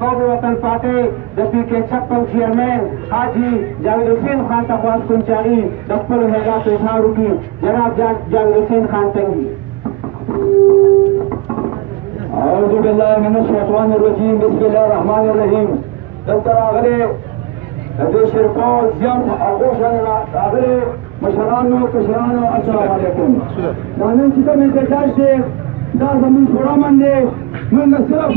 قومي وطن پارټۍ د پی کې 56 چیئرمین حاجي جاوید حسین خان ته خواست کوم چې هغوی د خپلو هیئاتو اظهار وکړي. جناب جاوید حسین خان تنګي. اعوذ بالله من الشیطان الرجیم بسم الله الرحمن الرحیم. دلته راغلي د دې شرکو زیات اغوښه راغلي مشرانو کشرانو السلام علیکم. دا نن چې کوم احتجاج دی دا زموږ پروګرام دی. موږ صرف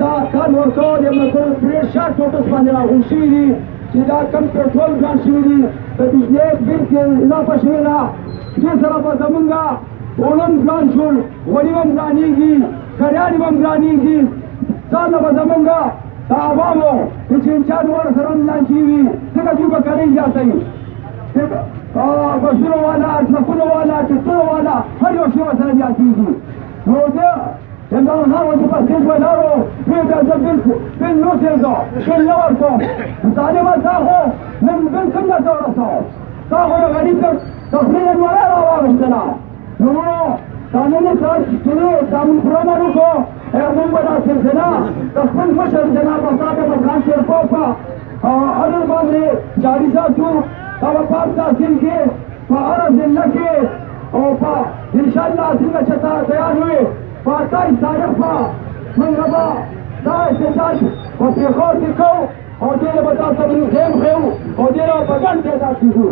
دا کار ورکول یو مکرو پرې شرط وټس باندې راغون شوي دي چې دا کم پېټرول ګران شوي دي د بجلۍ بل کې اضافه شوې ده. دې سره به زمونږ ټول هم ګران شول، غوړي هم ګرانېږي، کریانې به هم ګرانېږي. ځان به زمونږ د عوامو چې انچارج والا سره هم لاندې وي ځکه دوی به کرۍ زیاتوي. بسونو والا، ټرکونو والا، ټکټرو والا هر یو شی ورسره زیاتېږي. نو ده جنرال خان وځي په سټیج ولاړو ویې بیا زه بل نه سېږم، بل نه ورکوم. ظالمه تا خو نن بل کوم درته ورسوم؟ تا خو د غریب تفریح لوړه راواغېستله. نو دا نن یې چې دا مونږ پروګرام وکړو موږ به دا سلسله د خپل مشر جناب استاد احمد خان شیرپور په اړه باندې جاري ساتو. دا به په هر تحصیل کې په هره ضلع کې او په انشاءالله څنګه چې تیار وي په 28 تاریخ به موږ به دا احتجاج په پېښور کې کوو او دې له به تاسو ته موږ ځای ښیو او دې له به په ګڼ تعداد کېږو.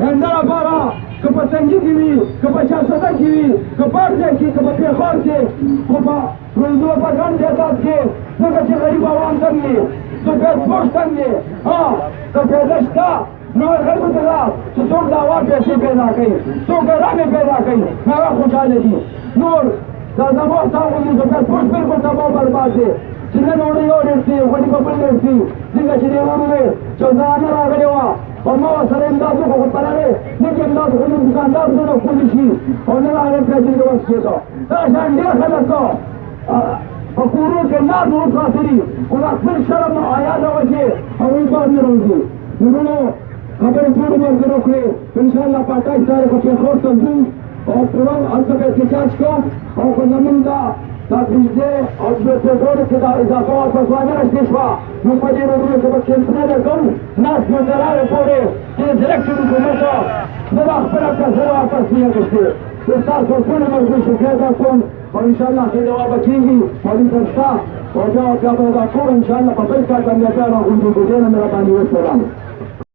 همدا لپاره که په تنګي کې وي، که په چارسده کې وي، که په هر ځای کې، که په پېښور کې، خو په روزو په ګڼ تعداد کې ځکه چې غریب عوام تنګ دي، سپېڅپوش تنګ دي. که پیدا شته نو غریبو ته ده چې څوک د هوا پیسې پیدا کوي، څوک رامې پیدا کوي، نو هغه خوشحاله دي. نور دا زموږ تا غوندې سپېڅپوش بلکل تباه و برباد دی چې نن وړه یو ډېر شي، غوټې په بل ډېر شي. ځکه چې دې وروڼې چې زنانه راغلې وه او ما ورسره امداد وکړو، خو پلرې لږ امداد خو موږ دوکاندار زونه خوندي شي او نه هغې پیسې د وس کېدو. دا شان ډېر خلک په کورو کې ناز نور خاطري خو د خپل شرم او حیا د وجې هغوی بار نه روځي. نورونو خبرې ټولې ملګرو کړې انشاءالله په 28 تاریخ پېښور ته ځو او پوره هلته به احتجاج کوو او که زمونږ دا بجلۍ او پېټرولو کې دا اضافه او پسوانه راشتې شوه نو په دې روډونو کې به کیمپونه کوو ناست نو تر هغې پورې چې د ډایرکټر حکومت نه به خپله پیسې واپس نه اخېستې. زه ستاسو ټولې ملګرو شکایت ادا کوم او انشاءالله ښې دوا به کېږي پولیس شته او بیا به دا ټول انشاءالله په بل کال باندې بیا راغونډېږو. ډېره مهرباني وسلام.